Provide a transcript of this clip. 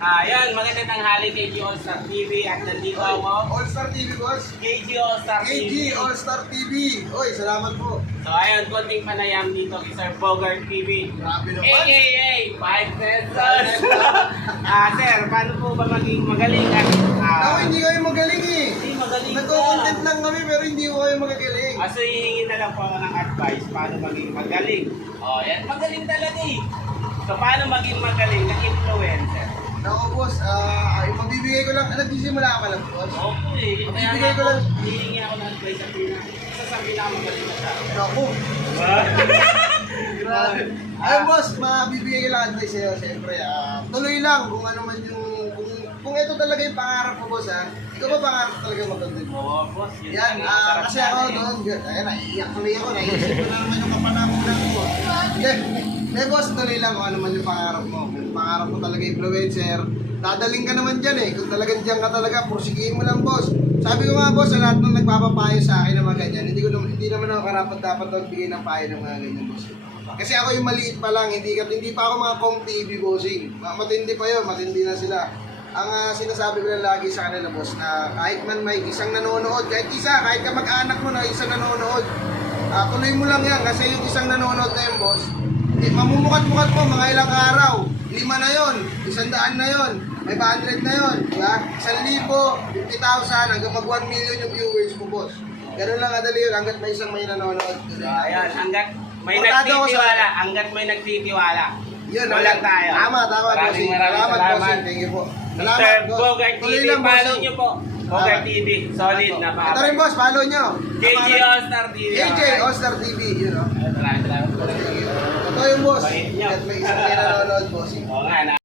Yan, magandang tanghali KG All-Star TV at nandito ako. All-Star TV, boss. KG All-Star TV. KG All-Star TV. Oy, salamat po. So ayun, konting panayam dito kay Sir Bogart TV. Grabe naman. AKA 5 pesos. Sir, paano po ba maging magaling? Ako, hindi kayo magaling eh. Hindi magaling Nagko-content lang kami pero hindi ko kayo magagaling. So hihingi na lang po ako ng advice paano maging magaling. Yan, magaling talaga eh. So paano maging magaling na influencer? Ako, boss, mabibigay ko lang. Nagsisimula ka pa lang, boss. Opo eh. Kaya Bibigay ko lang. hihingi ako ng advice at isa sa pinakamagaling na tao. Ako. Grabe. Ayun, boss, mabibigay ko lang advice sa'yo. Siyempre, tuloy lang kung ano man yung... Kung ito talaga yung pangarap ko, boss, ha? Ikaw ba pangarap talaga mag-content? Oo, boss. Yun Yan, lang, masarap kasi yan ako eh. doon, ayun, naiiyak tuloy ako, naisip ko na naman yung kapanamunan ko. Hindi, boss, tuloy lang kung ano man yung pangarap mo. Kung pangarap mo talaga influencer, dadaling ka naman dyan eh. Kung talagang dyan ka talaga, pursigihin mo lang, boss. Sabi ko nga, boss, sa lahat ng nagpapapayo sa akin ng mga ganyan, hindi naman ako karapat dapat magbigay ng payo ng mga ganyan, boss. Kasi ako yung maliit pa lang, hindi pa ako mga Kong TV bossing. Matindi pa yun, matindi na sila. Ang sinasabi ko lang lagi sa kanila, boss, na kahit man may isang nanonood, kahit kahit ka mag-anak mo na isang nanonood, tuloy mo lang yan kasi yung isang nanonood na yun, boss, mamumukat-mukat mo mga ilang araw, 5 na yun, 100 na yun, 500 na yun, diba? 1,000, 50,000, hanggang mag 1 million yung viewers mo, boss. Ganun lang kadali yun, hanggat may isang may nanonood. Ayan, hanggat may Portado ako nagtitiwala, hanggat may nagtitiwala. Yun, Walang tayo. Tama, bossing. Maraming Salamat, bossing. Thank you po. Mr. boss. Bogart Tuloy TV, lang, follow bossing. nyo po. Bogart TV, solid na pa. Ito rin, boss, follow nyo. KG All-Star TV. KJ All-Star TV, yun o. Salamat. Ito yung boss. Bait nyo. At may isang may nanonood, bossing. Oo nga,